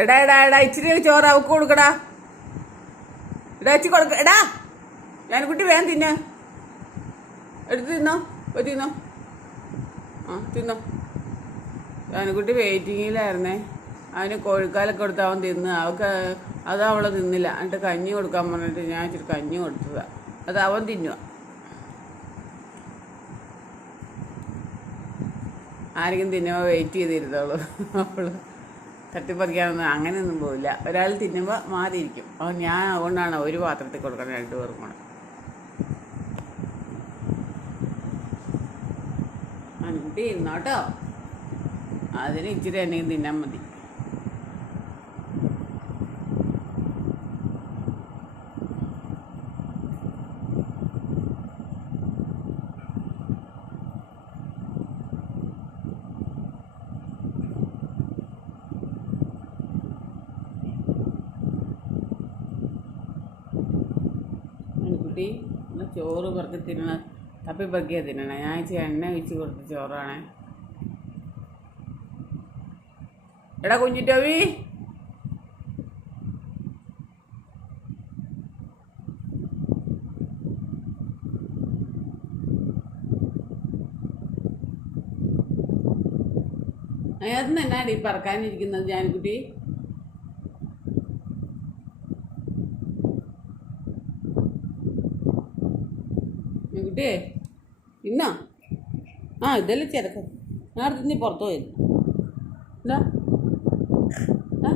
എടാ എടാ എടാ ഇച്ചിരി ചോറ് അവക്ക് കൊടുക്കടാ. എടാ ഇച്ചി കൊടുക്ക എടാ. ഞാൻ കുട്ടി വേഗം തിന്ന. എടുത്ത് തിന്നോ? പോയി തിന്നോ? ആ തിന്നോ. ഞാനുകുട്ടി വെയിറ്റിങ്ങിലായിരുന്നേ. അവന് കോഴിക്കാലൊക്കെ കൊടുത്ത് അവൻ തിന്ന്. അവൾക്ക് അത് അവളെ തിന്നില്ല. എന്നിട്ട് കഞ്ഞി കൊടുക്കാൻ പറഞ്ഞിട്ട് ഞാൻ ഇച്ചിരി കഞ്ഞി കൊടുത്തതാ. അത് അവൻ തിന്നുക ആരെങ്കിലും തിന്നുമ്പോൾ വെയിറ്റ് ചെയ്തിരുന്നോളൂ. അവൾ. തട്ടിപ്പറിക്കാനൊന്നും അങ്ങനെയൊന്നും പോവില്ല. ഒരാൾ തിന്നുമ്പോൾ മാറിയിരിക്കും. അപ്പോൾ ഞാൻ അതുകൊണ്ടാണ് ഒരു പാത്രത്തിൽ കൊടുക്കണം രണ്ട് പേർക്കും കൂടെ അനുകുട്ടി ഇരുന്നോട്ടോ അതിന് ഇച്ചിരി എന്നെയും തിന്നാൻ മതി. അനുകുട്ടി ഒന്ന് ചോറ് പറഞ്ഞ് തിന്നണ തപ്പി പറക്കിയാ തിന്നണേ. ഞാൻ ഇച്ചിരി എണ്ണ ഒഴിച്ച് കൊടുത്ത് ചോറാണേ. എടാ കുഞ്ഞിട്ടവി അതിനകത്ത് എന്നാടി പറക്കാനിരിക്കുന്നത് ജാൻകുട്ടി കുട്ടിയെ ഇന്നാ? ആ ഇതല്ലേ ചെറുക്കം നേരത്തെ നീ പുറത്തു പോയി എന്താ? ആ?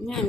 ഞാൻ